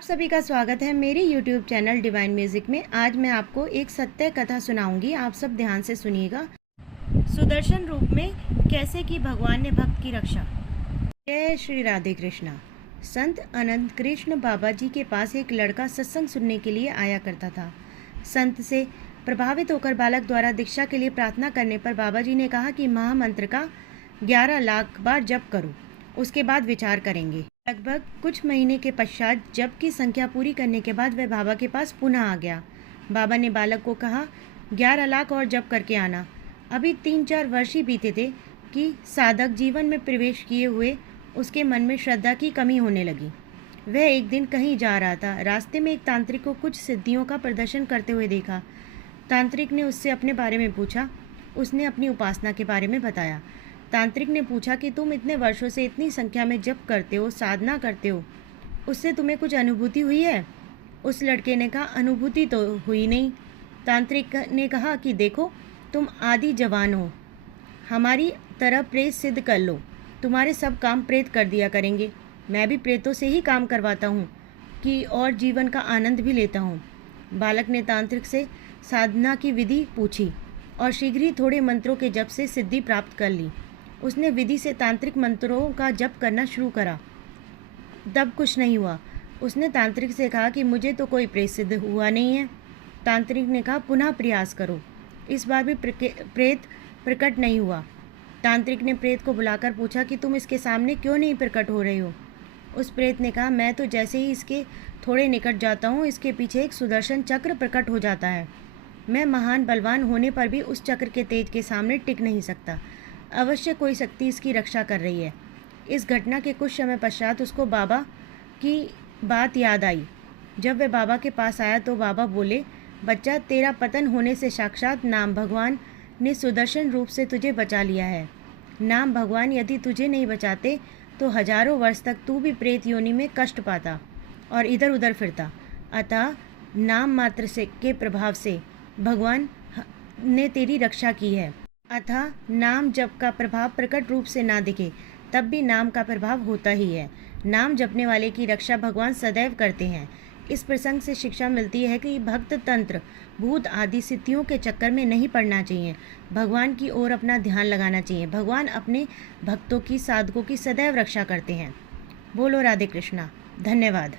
आप सभी का स्वागत है मेरे YouTube चैनल डिवाइन म्यूजिक में। आज मैं आपको एक सत्य कथा सुनाऊंगी। आप सब ध्यान से सुनिएगा। सुदर्शन रूप में कैसे की भगवान ने भक्त की रक्षा। जय श्री राधे कृष्णा। संत अनंत कृष्ण बाबा जी के पास एक लड़का सत्संग सुनने के लिए आया करता था। संत से प्रभावित होकर बालक द्वारा दीक्षा के लिए प्रार्थना करने पर बाबा जी ने कहा कि महामंत्र का 11 लाख बार जप करो, उसके बाद विचार करेंगे। लगभग कुछ महीने के पश्चात जप की संख्या पूरी करने के बाद वह बाबा के पास पुनः आ गया। बाबा ने बालक को कहा, 11 लाख और जप करके आना। अभी 3-4 वर्ष ही बीते थे कि साधक जीवन में प्रवेश किए हुए उसके मन में श्रद्धा की कमी होने लगी। वह एक दिन कहीं जा रहा था। रास्ते में एक तांत्रिक को कुछ सिद्धियों का प्रदर्शन करते हुए देखा। तांत्रिक ने उससे अपने बारे में पूछा। उसने अपनी उपासना के बारे में बताया। तांत्रिक ने पूछा कि तुम इतने वर्षों से इतनी संख्या में जप करते हो, साधना करते हो, उससे तुम्हें कुछ अनुभूति हुई है? उस लड़के ने कहा, अनुभूति तो हुई नहीं। तांत्रिक ने कहा कि देखो, तुम आदि जवान हो, हमारी तरह प्रेत सिद्ध कर लो, तुम्हारे सब काम प्रेत कर दिया करेंगे। मैं भी प्रेतों से ही काम करवाता हूँ कि और जीवन का आनंद भी लेता हूँ। बालक ने तांत्रिक से साधना की विधि पूछी और शीघ्र ही थोड़े मंत्रों के जप से सिद्धि प्राप्त कर ली। उसने विधि से तांत्रिक मंत्रों का जप करना शुरू करा। तब कुछ नहीं हुआ। उसने तांत्रिक से कहा कि मुझे तो कोई प्रेत सिद्ध हुआ नहीं है। तांत्रिक ने कहा, पुनः प्रयास करो। इस बार भी प्रेत प्रकट नहीं हुआ। तांत्रिक ने प्रेत को बुलाकर पूछा कि तुम इसके सामने क्यों नहीं प्रकट हो रहे हो? उस प्रेत ने कहा, मैं तो जैसे ही इसके थोड़े निकट जाता हूँ, इसके पीछे एक सुदर्शन चक्र प्रकट हो जाता है। मैं महान बलवान होने पर भी उस चक्र के तेज के सामने टिक नहीं सकता। अवश्य कोई शक्ति इसकी रक्षा कर रही है। इस घटना के कुछ समय पश्चात उसको बाबा की बात याद आई। जब वह बाबा के पास आया तो बाबा बोले, बच्चा, तेरा पतन होने से साक्षात नाम भगवान ने सुदर्शन रूप से तुझे बचा लिया है। नाम भगवान यदि तुझे नहीं बचाते तो हजारों वर्ष तक तू भी प्रेत योनि में कष्ट पाता और इधर उधर फिरता। अतः नाम मात्र से के प्रभाव से भगवान ने तेरी रक्षा की है। अतः नाम जप का प्रभाव प्रकट रूप से ना दिखे तब भी नाम का प्रभाव होता ही है। नाम जपने वाले की रक्षा भगवान सदैव करते हैं। इस प्रसंग से शिक्षा मिलती है कि भक्त तंत्र भूत आदि सिद्धियों के चक्कर में नहीं पड़ना चाहिए। भगवान की ओर अपना ध्यान लगाना चाहिए। भगवान अपने भक्तों की, साधकों की सदैव रक्षा करते हैं। बोलो राधे कृष्णा। धन्यवाद।